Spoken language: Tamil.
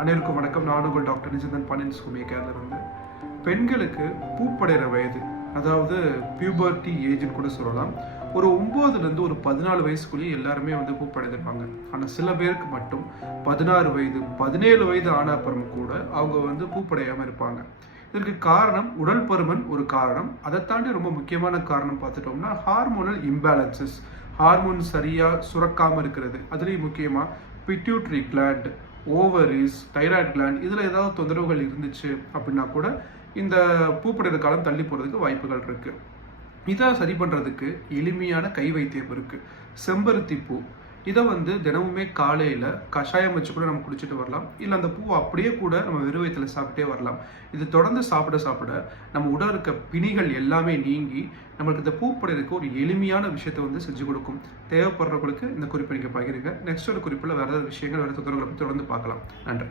அனைவருக்கும் வணக்கம். நான் உங்கள் டாக்டர் நிஜந்தன் பாண்டியன் இருந்து. பெண்களுக்கு பூப்படைகிற வயது, அதாவது பியூபர்ட்டி ஏஜ்னு கூட சொல்லலாம், ஒரு 9லேருந்து ஒரு 14 வயசுக்குள்ளேயே எல்லாருமே பூப்படைஞ்சிருப்பாங்க. ஆனால் சில பேருக்கு மட்டும் 16 வயது 17 வயது ஆன அப்புறம் கூட அவங்க பூப்படையாமல் இருப்பாங்க. இதற்கு காரணம் உடல் பருமன் ஒரு காரணம். அதை தாண்டி ரொம்ப முக்கியமான காரணம் பார்த்துட்டோம்னா ஹார்மோனல் இம்பேலன்சஸ், ஹார்மோன் சரியாக சுரக்காமல் இருக்கிறது. அதுலேயும் முக்கியமாக pituitary gland, ovaries, thyroid gland, இதில் ஏதாவது தொந்தரவுகள் இருந்துச்சு அப்படின்னா கூட இந்த பூப்படைகிற காலம் தள்ளி போகிறதுக்கு வாய்ப்புகள் இருக்குது. இதை சரி பண்ணுறதுக்கு எளிமையான கை வைத்தியம் இருக்குது. செம்பருத்தி பூ, இதை தினமுமே காலையில் கஷாயம் வச்சு கூட நம்ம குடிச்சிட்டு வரலாம். இல்லை அந்த பூ அப்படியே கூட நம்ம வெறும் வயிற்றில் சாப்பிட்டே வரலாம். இது தொடர்ந்து சாப்பிட நம்ம உடல் இருக்க பிணிகள் எல்லாமே நீங்கி நம்மளுக்கு இந்த பூப்படைக்கு ஒரு எளிமையான விஷயத்தை செஞ்சு கொடுக்கும். தேவைப்படுறவங்களுக்கு இந்த குறிப்பை நீங்கள் பகிருங்க. நெக்ஸ்ட் ஒரு குறிப்பில் வேறு ஏதாவது விஷயங்கள், வேறு தொந்தரவுகளை பற்றி தொடர்ந்து பார்க்கலாம். நன்றி.